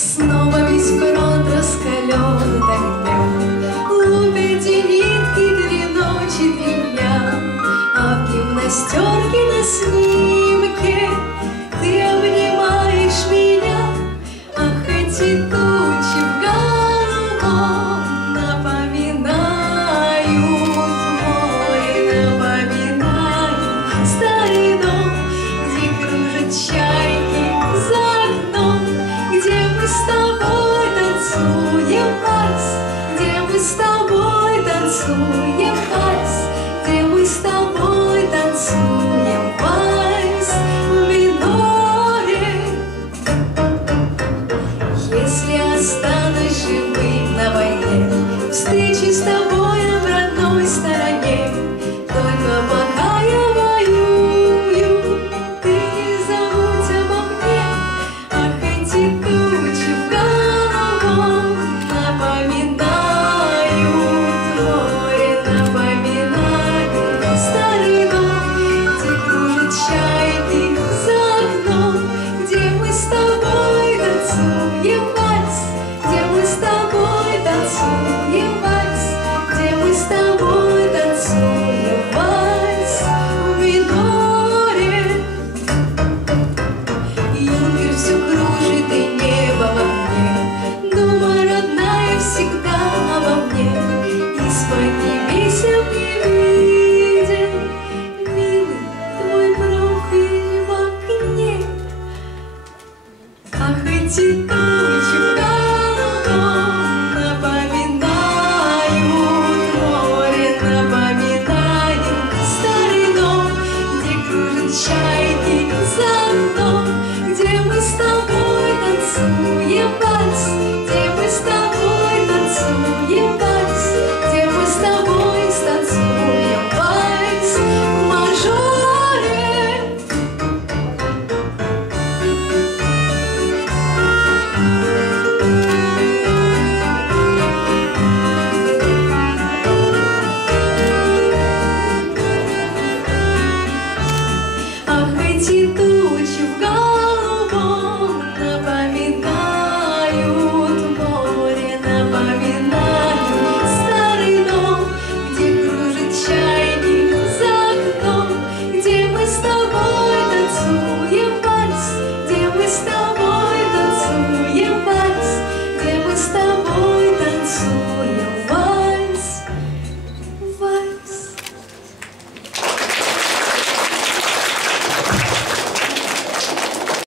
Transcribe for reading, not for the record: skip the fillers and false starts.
Снова весь фронт раскален огнем, лупят зенитки 3 ночи, 3 дня, а в гимнастерке на снимке ты обнимаешь меня. Ах, эти тучи в голубом напоминают море, напоминают старый дом, где кружат чайки за окном, где мы с тобой танцуем вальс, где мы с тобой танцуем вальс, где мы с тобой танцуем вальс в миноре. Если останусь живым на войне, встречи с тобой в родной стороне, только пока я воюю, ты не забудь обо мне. Ах, эти тучи в голубом напоминают море, напоминают старый дом, где кружат чайки за окном, где мы с тобой танцуем вальс, где мы с тобой танцуем вальс, где мы с тобой танцуем вальс в миноре. Юнкер все кружит и небо во мне, дума родная всегда обо мне, из-под небесел не виден милый твой профиль в окне. Ах, эти тучи в голубом напоминают море, напоминают старый дом, где кружат чайки за окном, где мы с тобой танцуем вальс, где мы с тобой танцуем вальс, где мы с тобой станцуем вальс в мажоре. Ах, эти тучи в голубом напоминают море, напоминают старый дом, где кружат чайки за окном, где мы с тобой